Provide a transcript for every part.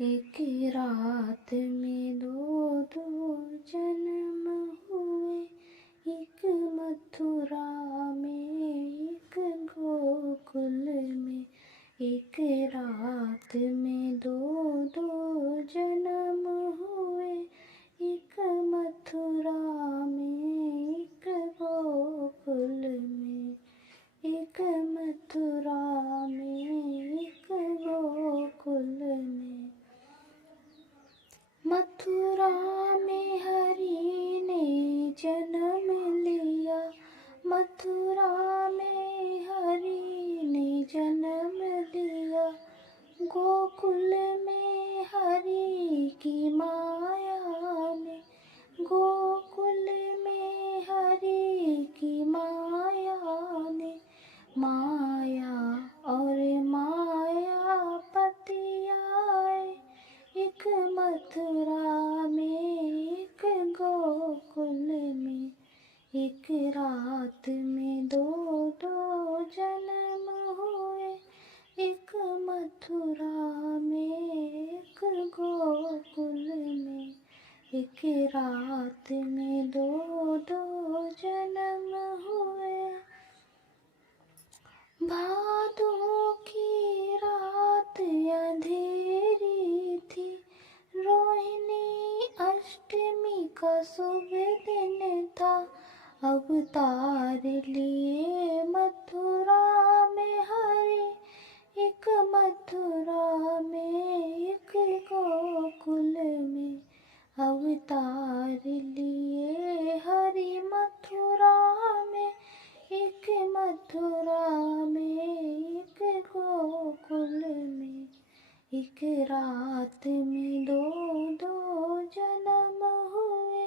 एक रात में दो दो जन्म हुए, एक मथुरा में एक गोकुल में। एक रात में दो दो जन्म हुए, एक मथुरा में एक गोकुल में। एक मथुरा में एक गोकुल में। मथुरा में हरि ने जन्म लिया, मथुरा में हरि ने जन्म लिया। गोकुल में हरि की माया ने, गोकुल में हरि की माया ने, माया और मायापति आए। एक मथुरा में एक गोकुल में। एक रात में दो दो जन्म हुए, एक मथुरा में एक गोकुल में। एक रात में दो दो जन्म हुए। भादों की रात अंधेरी थी, रोहिणी अष्टमी का शुभ दिन था। अवतार लिए मथुरा में हरि, एक मथुरा में एक गोकुल में। अवतार लिए हरि मथुरा में, एक मथुरा में एक गोकुल में। एक रात में दो दो जन्म हुए,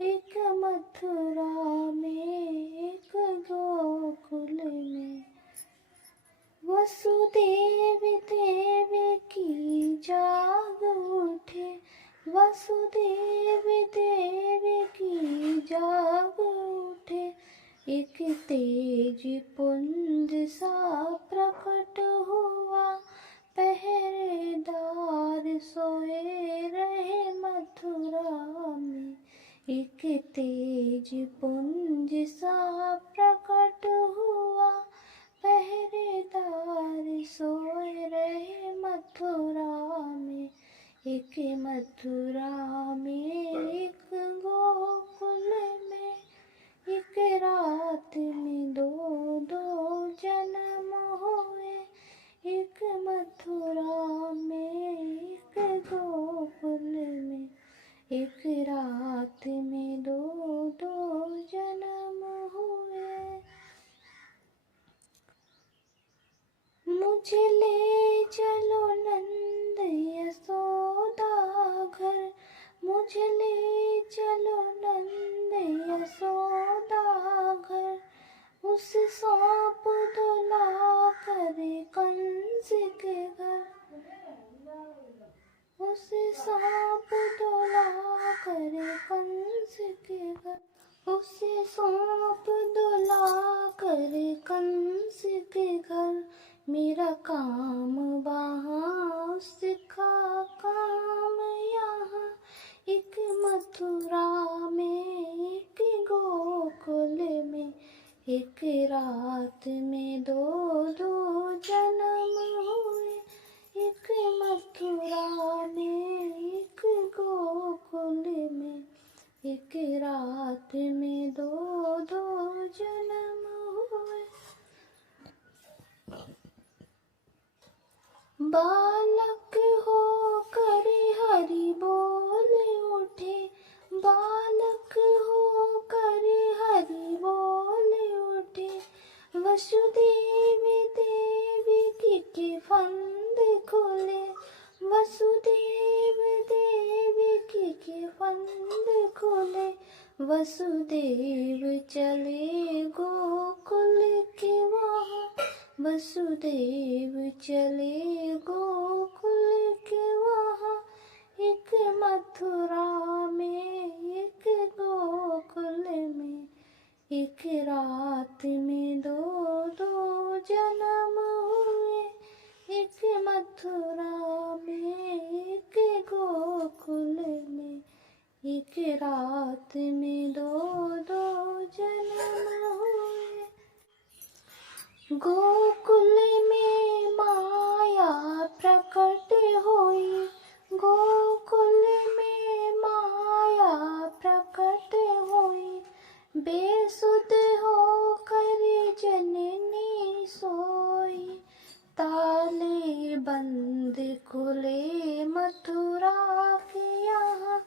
एक मथुरा में एक गोकुल में। वसुदेव देवकी जाग उठे, वसुदेव देवकी जाग उठे। एक तेज पुंज सा प्रकट हुआ, पहरेदार सोए रहे मथुरा में। एक तेज पुंज सा प्रकट हुआ, पहरेदार सोए रहे मथुरा में। एक मथुरा में एक गोकुल में। एक रात में दो दो जन्म हुए, एक मथुरा में एक गोकुल में। एक रात में दो दो जन्म हुए। मुझे ले चलो नंद यशोदा घर, मुझे ले चलो नंद यशोदा घर। उस सांप दुला कर कंस के घर, उस सांप दुला कर कंस के घर। उसे सांप दुला कर कंस के घर। मेरा काम वहाँ उसका काम यहाँ, एक मथुरा में एक गोकुल में। एक रात में दो दो जन्म हुए, एक मथुरा में एक गोकुल में। एक रात में दो दो जन्म हुए। बालक होकर हरि बोल उठे, बालक होकर हरि बोल उठे। वसुदेव देवकी के फंद खुले, वसुदेव देवकी के फंद खुले। वसुदेव चले गोकुल के वहाँ, वसुदेव चले गोकुल के वहाँ। एक मथुरा में एक गोकुल में। एक रात में दो दो जन्म हुए, एक मथुरा में एक गोकुल में माया प्रकट हुई, गोकुल में माया प्रकट हुई। बेसुध होकर जननी सोई, ताले बंद खुले मथुरा के यहाँ।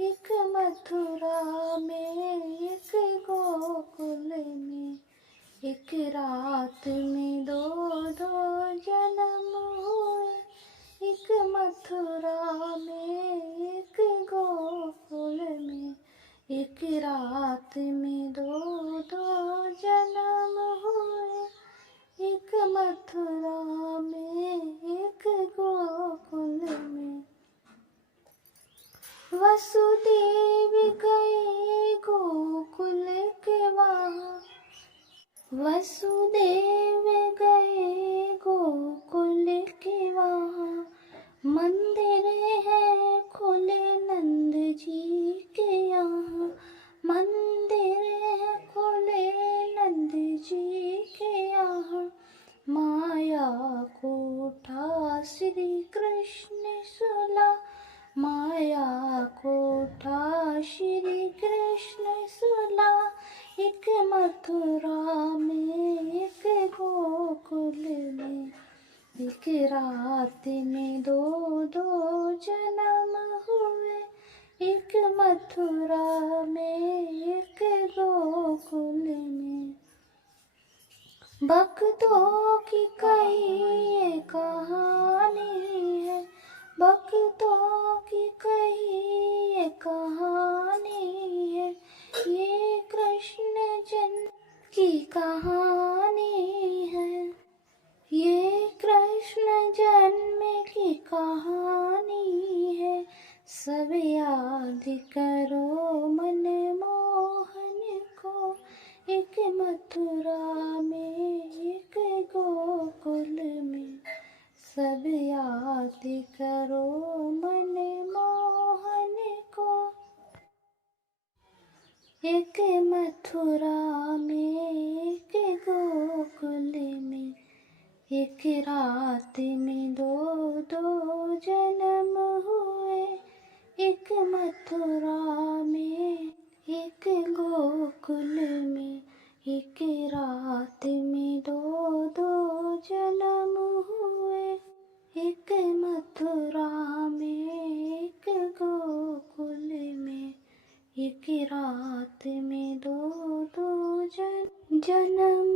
एक मथुरा में एक गोकुल में, एक रात में दो दो जन्म हुए। एक मथुरा में एक गोकुल में, एक रात में दो दो जन्म हुए। एक मथुरा में एक गोकुल में। वसुदेव गए गोकुल के वहाँ, वसुदेव गए गोकुल के वहाँ। मंदिर है खुले नंद जी के यहाँ, मंदिर है खुले नंद जी के यहाँ। माया को उठा श्री कृष्ण सुला, माया को उठा श्री कृष्ण सुला। एक मथुरा में एक गोकुल में, एक रात में दो दो जन्म हुए। एक मथुरा में एक गोकुल में। भक्तों की कही ये कहानी है, भक्तों की कही ये कहानी है। ये कृष्ण जन्म की कहानी है, ये कृष्ण जन्म की कहानी है। सब याद करो मनमोहन को, एक मथुरा में एक गोकुल में। सब याद करो मनमोहन को, एक मथुरा में एक गोकुल में। एक रात में दो दो जन्म हुए। एक मथुरा में एक गोकुल में, एक रात में दो दो जन्म हुए। एक मथुरा में एक गोकुल में, एक रात में दो दो जन्म